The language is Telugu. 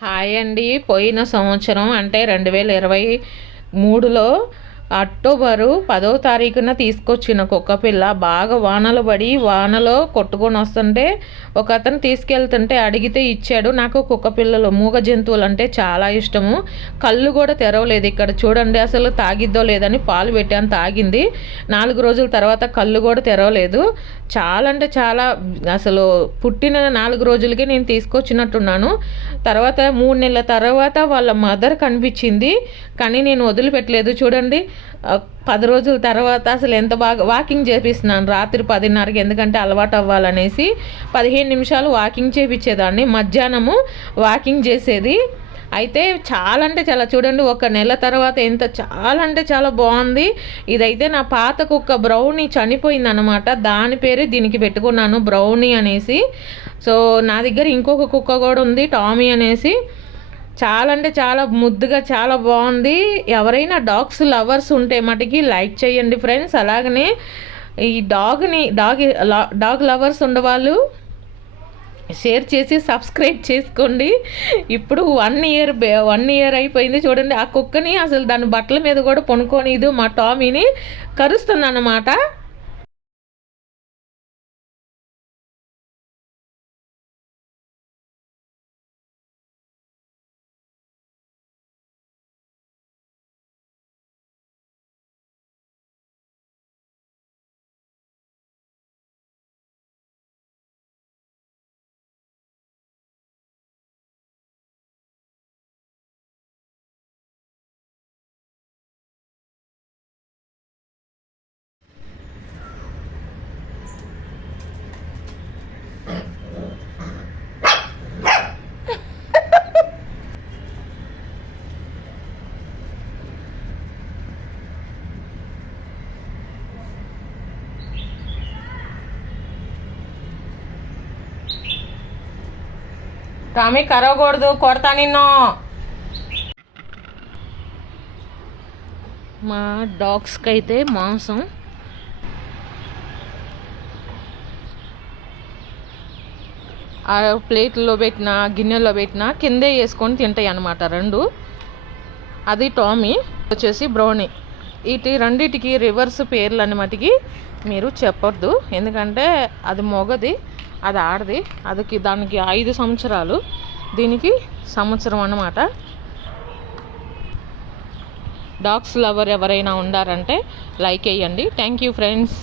హాయ్ అండి. పోయిన సంవత్సరం అంటే 2023లో అక్టోబరు 10వ తారీఖున తీసుకొచ్చిన కుక్కపిల్ల బాగా వానలు పడి వానలో కొట్టుకొని వస్తుంటే ఒక అతను తీసుకెళ్తుంటే అడిగితే ఇచ్చాడు. నాకు కుక్కపిల్లలు మూగ జంతువులు అంటే చాలా ఇష్టము. కళ్ళు కూడా తెరవలేదు. ఇక్కడ చూడండి, అసలు తాగిద్దో లేదని పాలు పెట్టాను, తాగింది. 4 రోజుల తర్వాత కళ్ళు కూడా తెరవలేదు. చాలా అంటే చాలా, అసలు పుట్టిన 4 రోజులకి నేను తీసుకొచ్చినట్టున్నాను. తర్వాత 3 నెలల తర్వాత వాళ్ళ మదర్ కనిపించింది, కానీ నేను వదిలిపెట్టలేదు. చూడండి, 10 రోజుల తర్వాత అసలు ఎంత బాగా వాకింగ్ చేపిస్తున్నాను రాత్రి 10:30కి, ఎందుకంటే అలవాటు అవ్వాలనేసి 15 నిమిషాలు వాకింగ్ చేపించేదాన్ని. మధ్యాహ్నము వాకింగ్ చేసేది. అయితే చాలా అంటే చాలా, చూడండి 1 నెల తర్వాత ఎంత చాలా అంటే చాలా బాగుంది. ఇదైతే నా పాత కుక్క బ్రౌనీ చనిపోయింది అనమాట. దాని పేరు దీనికి పెట్టుకున్నాను, బ్రౌనీ అనేసి. సో నా దగ్గర ఇంకొక కుక్క కూడా ఉంది, టామీ అనేసి. చాలా అంటే చాలా ముద్దుగా చాలా బాగుంది. ఎవరైనా డాగ్స్ లవర్స్ ఉంటే మటుకి లైక్ చేయండి ఫ్రెండ్స్. అలాగనే ఈ డాగ్ లవర్స్ ఉండేవాళ్ళు షేర్ చేసి సబ్స్క్రైబ్ చేసుకోండి. ఇప్పుడు 1 ఇయర్ అయిపోయింది. చూడండి, ఆ కుక్కని అసలు దాని బట్టల మీద కూడా పొనుకోనిదు, మా టామీని కరుస్తుంది అన్నమాట. టామీ కరవకూడదు, కొడతా నిన్ను. మా డాగ్స్కి అయితే మాంసం ఆ ప్లేట్లో పెట్టిన గిన్నెలో పెట్టిన కిందే వేసుకొని తింటాయి అన్నమాట రెండు. అది టామీ, వచ్చేసి బ్రౌనీ. రెండిటికి రివర్స్ పేర్లు అన్నమాటికి మీరు చెప్పొద్దు, ఎందుకంటే అది మొగది, అది ఆడది. దానికి 5 సంవత్సరాలు, దీనికి సంవత్సరం అన్నమాట. డాగ్స్ లవర్ ఎవరైనా ఉండారంటే లైక్ వేయండి. Thank you friends.